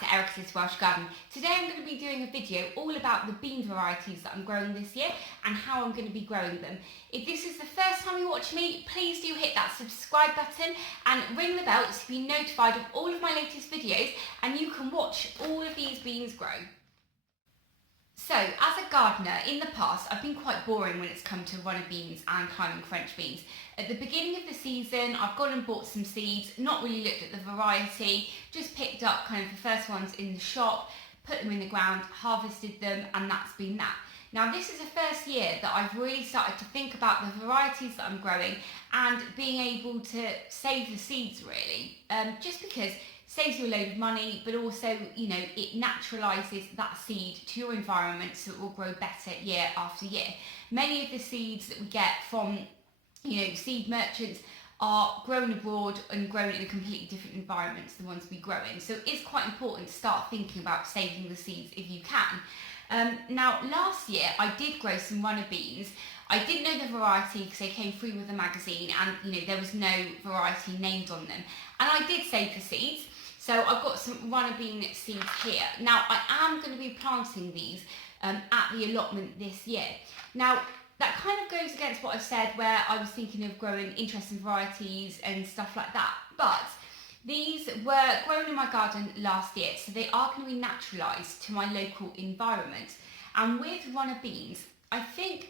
back to Eric's Welsh Garden. Today I'm going to be doing a video all about the bean varieties that I'm growing this year and how I'm going to be growing them. If this is the first time you watch me, please do hit that subscribe button and ring the bell to be notified of all of my latest videos, and you can watch all of these beans grow. So, as a gardener, in the past, I've been quite boring when it's come to runner beans and climbing French beans. At the beginning of the season, I've gone and bought some seeds, not really looked at the variety, just picked up kind of the first ones in the shop, put them in the ground, harvested them, and that's been that. Now, this is the first year that I've really started to think about the varieties that I'm growing and being able to save the seeds, really, just because saves you a load of money, but also, you know, it naturalises that seed to your environment so it will grow better year after year. Many of the seeds that we get from, you know, seed merchants are grown abroad and grown in a completely different environment to the ones we grow in. So it's quite important to start thinking about saving the seeds if you can. Now, last year I did grow some runner beans. I didn't know the variety because they came free with the magazine, and you know, there was no variety named on them. And I did save the seeds. So I've got some runner bean seeds here. Now I am going to be planting these at the allotment this year. Now that kind of goes against what I said, where I was thinking of growing interesting varieties and stuff like that. But these were grown in my garden last year, so they are going to be naturalised to my local environment. And with runner beans, I think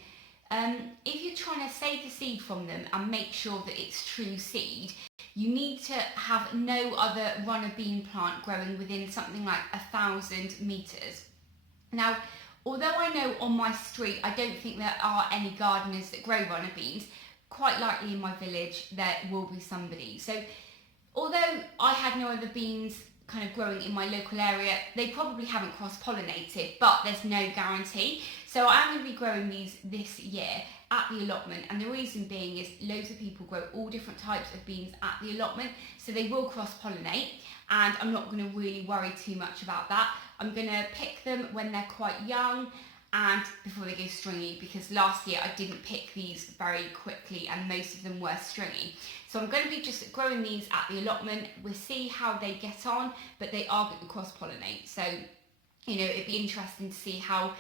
if you're trying to save the seed from them and make sure that it's true seed, you need to have no other runner bean plant growing within something like 1,000 metres. Now, although I know on my street I don't think there are any gardeners that grow runner beans, quite likely in my village there will be somebody. So although I had no other beans kind of growing in my local area, they probably haven't cross-pollinated, but there's no guarantee. So I am going to be growing these this year at the allotment, and the reason being is loads of people grow all different types of beans at the allotment, so they will cross-pollinate, and I'm not going to really worry too much about that. I'm going to pick them when they're quite young and before they go stringy, because last year I didn't pick these very quickly and most of them were stringy. So I'm going to be just growing these at the allotment. We'll see how they get on, but they are going to cross-pollinate. So, you know, it'd be interesting to see how,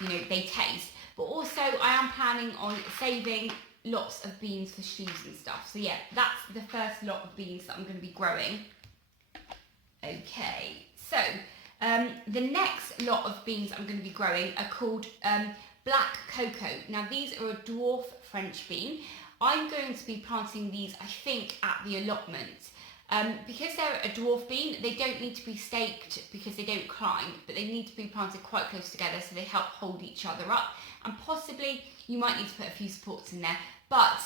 you know, they taste. But also I am planning on saving lots of beans for stews and stuff. So yeah, that's the first lot of beans that I'm going to be growing. Okay, so the next lot of beans I'm going to be growing are called black cocoa. Now these are a dwarf French bean. I'm going to be planting these, I think, at the allotment. Because they're a dwarf bean, they don't need to be staked because they don't climb, but they need to be planted quite close together so they help hold each other up. And possibly you might need to put a few supports in there, but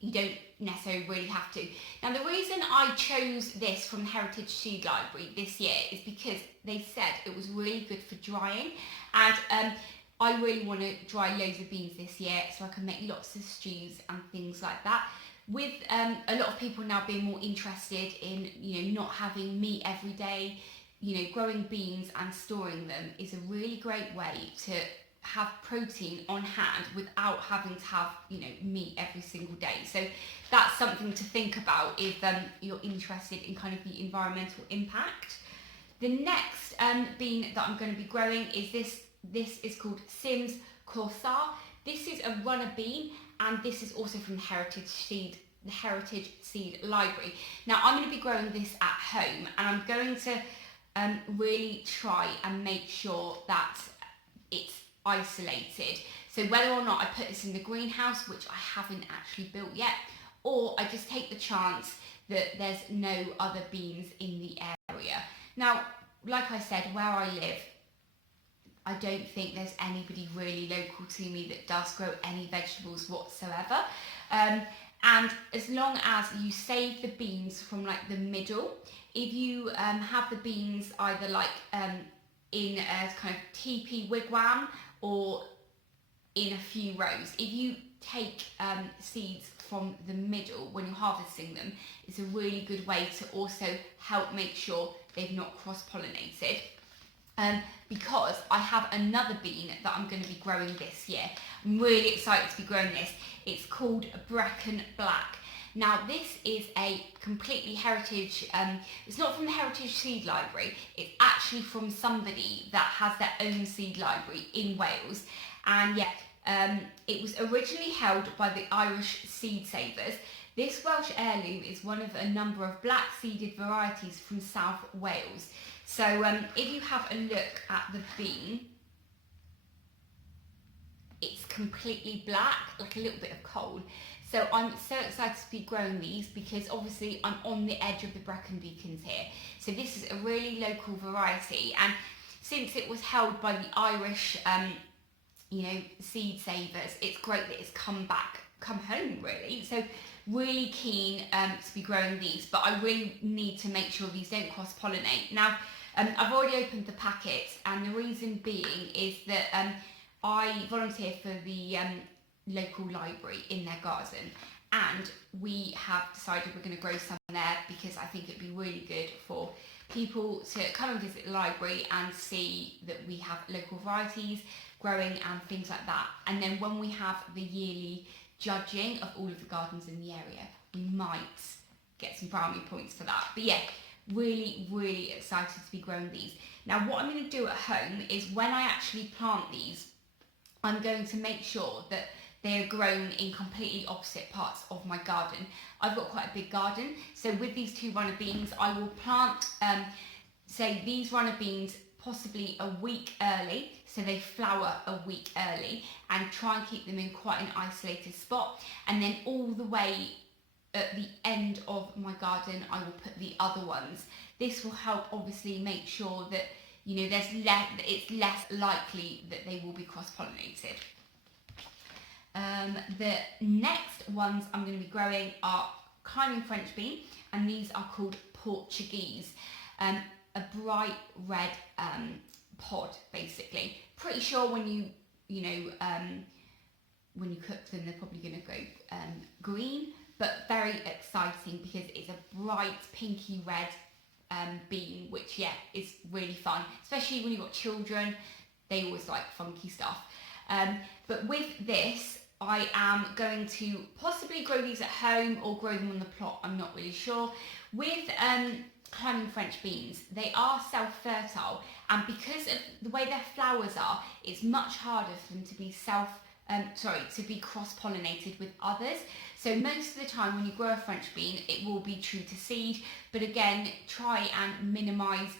you don't necessarily really have to. Now the reason I chose this from the Heritage Seed Library this year is because they said it was really good for drying, and I really want to dry loads of beans this year so I can make lots of stews and things like that. With a lot of people now being more interested in, you know, not having meat every day, you know, growing beans and storing them is a really great way to have protein on hand without having to have, you know, meat every single day. So that's something to think about if you're interested in kind of the environmental impact. The next bean that I'm going to be growing is this. This is called Sims Corsar. This is a runner bean, and this is also from the Heritage Seed Library. Now I'm going to be growing this at home, and I'm going to really try and make sure that it's isolated. So whether or not I put this in the greenhouse, which I haven't actually built yet, or I just take the chance that there's no other beans in the area. Now, like I said, where I live, I don't think there's anybody really local to me that does grow any vegetables whatsoever. And as long as you save the beans from like the middle, if you have the beans either like in a kind of teepee wigwam or in a few rows, if you take seeds from the middle when you're harvesting them, it's a really good way to also help make sure they've not cross-pollinated. Because I have another bean that I'm going to be growing this year. I'm really excited to be growing this. It's called Brecon Black. Now this is a completely heritage, it's not from the Heritage Seed Library, it's actually from somebody that has their own seed library in Wales. And yeah, it was originally held by the Irish seed savers. This Welsh heirloom is one of a number of black seeded varieties from South Wales. So if you have a look at the bean, it's completely black, like a little bit of coal. So I'm so excited to be growing these because obviously I'm on the edge of the Brecon Beacons here. So this is a really local variety, and since it was held by the Irish seed savers, it's great that it's come home really. So really keen to be growing these, but I really need to make sure these don't cross-pollinate. Now I've already opened the packet, and the reason being is that I volunteer for the local library in their garden, and we have decided we're going to grow some there because I think it'd be really good for people to come and visit the library and see that we have local varieties growing and things like that. And then when we have the yearly judging of all of the gardens in the area, we might get some brownie points for that. But yeah, really excited to be growing these. Now what I'm going to do at home is when I actually plant these, I'm going to make sure that they are grown in completely opposite parts of my garden. I've got quite a big garden, so with these 2 runner beans, I will plant, say these runner beans possibly a week early, so they flower a week early, and try and keep them in quite an isolated spot. And then all the way at the end of my garden, I will put the other ones. This will help obviously make sure that it's less likely that they will be cross-pollinated. The next ones I'm going to be growing are climbing French bean, and these are called Portuguese. A bright red pod, basically. Pretty sure when you cook them, they're probably going to go green, but very exciting because it's a bright pinky red bean, which yeah, is really fun, especially when you've got children. They always like funky stuff. But with this, I am going to possibly grow these at home or grow them on the plot, I'm not really sure. With climbing French beans, they are self-fertile, and because of the way their flowers are, it's much harder for them to be cross-pollinated with others. So most of the time when you grow a French bean, it will be true to seed, but again, try and minimise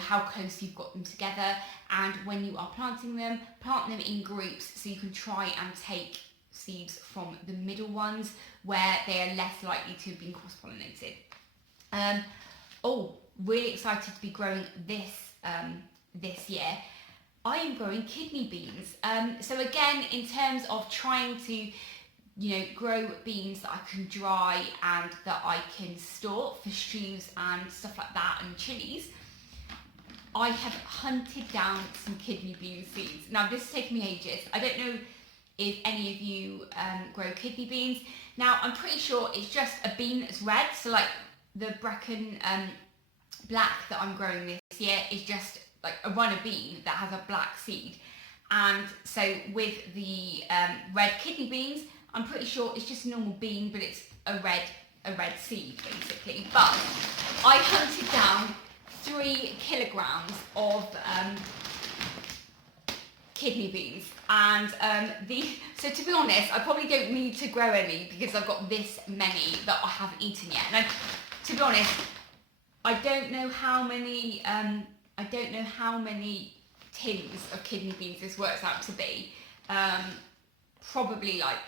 how close you've got them together, and when you are planting them, plant them in groups so you can try and take seeds from the middle ones where they are less likely to have been cross-pollinated. Really excited to be growing this year. I am growing kidney beans. So again, in terms of trying to grow beans that I can dry and that I can store for stews and stuff like that, and chilies, I have hunted down some kidney bean seeds. Now this has taken me ages. I don't know if any of you grow kidney beans. Now I'm pretty sure it's just a bean that's red, so like the Brecon black that I'm growing this year is just like a runner bean that has a black seed. And so with the red kidney beans, I'm pretty sure it's just a normal bean, but it's a red seed basically. But I hunted down 3 kilograms of kidney beans, and so to be honest, I probably don't need to grow any because I've got this many that I haven't eaten yet. And to be honest, I don't know how many tins of kidney beans this works out to be. Probably like,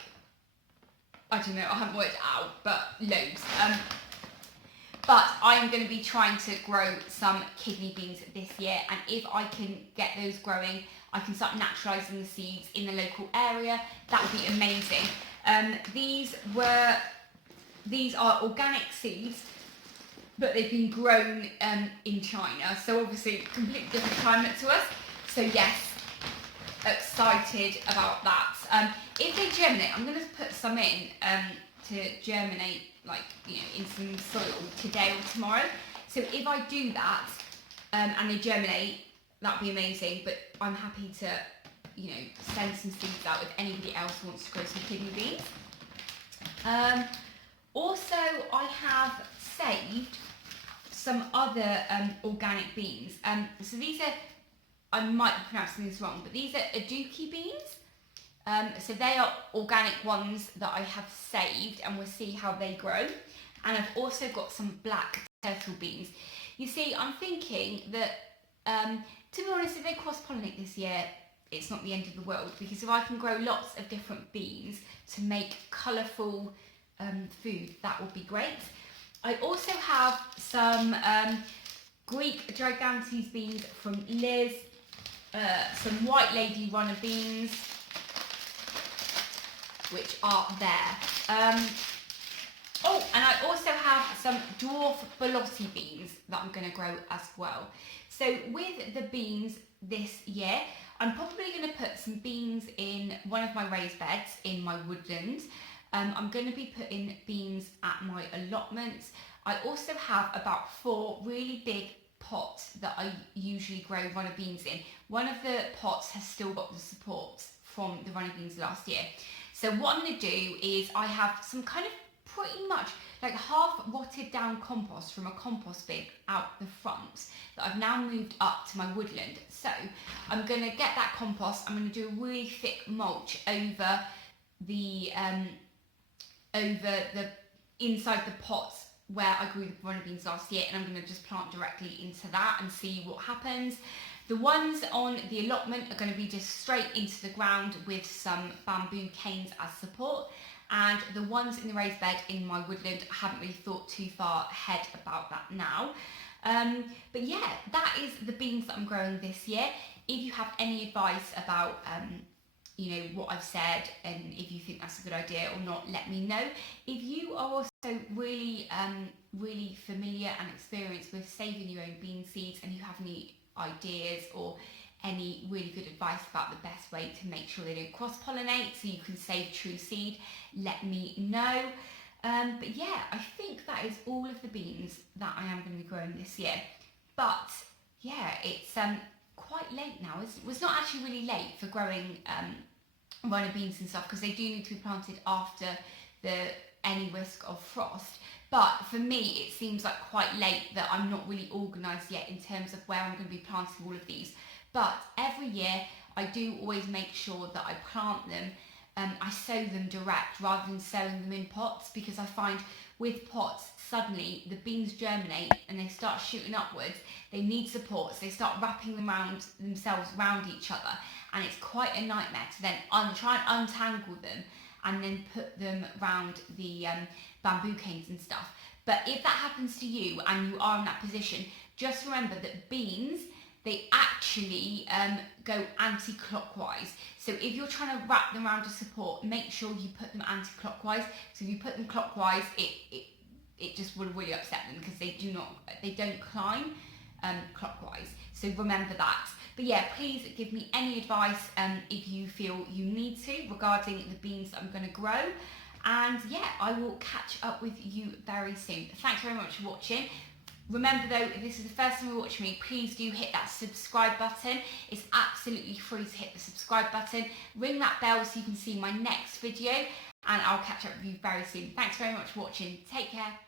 I don't know, I haven't worked it out, but loads. But I'm going to be trying to grow some kidney beans this year, and if I can get those growing, I can start naturalising the seeds in the local area. That would be amazing. These are organic seeds, but they've been grown in China, so obviously completely different climate to us. So yes, excited about that. If they germinate, I'm going to put some in to germinate, in some soil today or tomorrow. So if I do that and they germinate, that'd be amazing. But I'm happy to, send some seeds out if anybody else wants to grow some kidney beans. Also, I have saved some other organic beans. So these are, I might be pronouncing this wrong, but these are aduki beans. So they are organic ones that I have saved, and we'll see how they grow. And I've also got some black turtle beans. You see, I'm thinking that, to be honest, if they cross-pollinate this year, it's not the end of the world, because if I can grow lots of different beans to make colourful food, that would be great. I also have some Greek gigantes beans from Liz, some white lady runner beans, which are there. Oh, and I also have some dwarf borlotti beans that I'm going to grow as well. So with the beans this year, I'm probably going to put some beans in one of my raised beds in my woodland. I'm going to be putting beans at my allotments. I also have about 4 really big pots that I usually grow runner beans in. One of the pots has still got the supports from the runner beans last year. So what I'm going to do is I have some kind of pretty much like half rotted down compost from a compost bin out the front that I've now moved up to my woodland. So I'm going to get that compost, I'm going to do a really thick mulch over the inside the pots where I grew the runner beans last year, and I'm going to just plant directly into that and see what happens. The ones on the allotment are going to be just straight into the ground with some bamboo canes as support, and the ones in the raised bed in my woodland, I haven't really thought too far ahead about that now. But yeah, that is the beans that I'm growing this year. If you have any advice about you know, what I've said, and if you think that's a good idea or not, let me know. If you are also really really familiar and experienced with saving your own bean seeds, and you have any ideas or any really good advice about the best way to make sure they don't cross-pollinate so you can save true seed, let me know. But yeah, I think that is all of the beans that I am going to be growing this year. But yeah, it's quite late now. It's not actually really late for growing runner beans and stuff, because they do need to be planted after any risk of frost. But for me, it seems like quite late that I'm not really organised yet in terms of where I'm going to be planting all of these. But every year, I do always make sure that I plant them. I sow them direct rather than sowing them in pots, because I find with pots, suddenly the beans germinate and they start shooting upwards. They need support, so they start wrapping them themselves around each other, and it's quite a nightmare to then try and untangle them and then put them around the bamboo canes and stuff. But if that happens to you and you are in that position, just remember that beans, they actually go anti-clockwise. So if you're trying to wrap them around a support, make sure you put them anti-clockwise. So if you put them clockwise, it just will really upset them, because they don't climb clockwise. So remember that. But yeah, please give me any advice if you feel you need to regarding the beans that I'm going to grow. And yeah, I will catch up with you very soon. Thanks very much for watching. Remember though, if this is the first time you're watching me, please do hit that subscribe button. It's absolutely free to hit the subscribe button. Ring that bell so you can see my next video, and I'll catch up with you very soon. Thanks very much for watching. Take care.